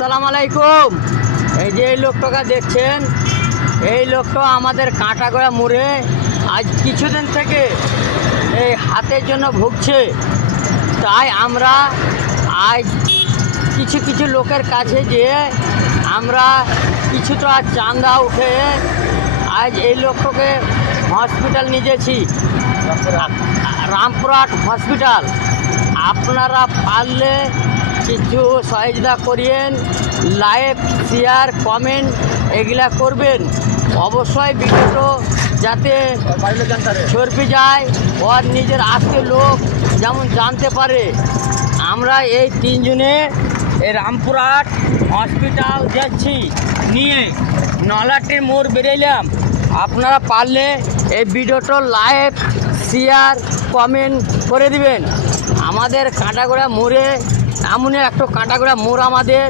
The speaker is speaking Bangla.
আসসালামু আলাইকুম। এই যে এই লোকটাকে দেখছেন, এই লোকটা আমাদের কাঁটাগড়া মোড়ে আজ কিছুদিন থেকে এই হাতের জন্য ভুগছে। তাই আমরা আজ কিছু কিছু লোকের কাছে গিয়ে আমরা কিছুটা চাঁদা উঠে আজ এই লোকটাকে হসপিটাল নিয়ে গেছি, রামপুরহাট হসপিটাল। আপনারা পারলে কিছু সহযোগিতা করিয়েন, লাইক শেয়ার কমেন্ট এগুলা করবেন। অবশ্যই ভিডিওটা যাতে ছড়পে যায় ওর নিজের আজকে লোক যেমন জানতে পারে। আমরা এই তিনজনে এই রামপুরহাট হসপিটাল যাচ্ছি নিয়ে নলাটির মোড় বেরোলাম। আপনারা পারলে এই ভিডিওটা লাইক শেয়ার কমেন্ট করে দিবেন। আমাদের কাঁটাগড়া মোড়ে এমন একটা কাঁটাগড়া মোড় আমাদের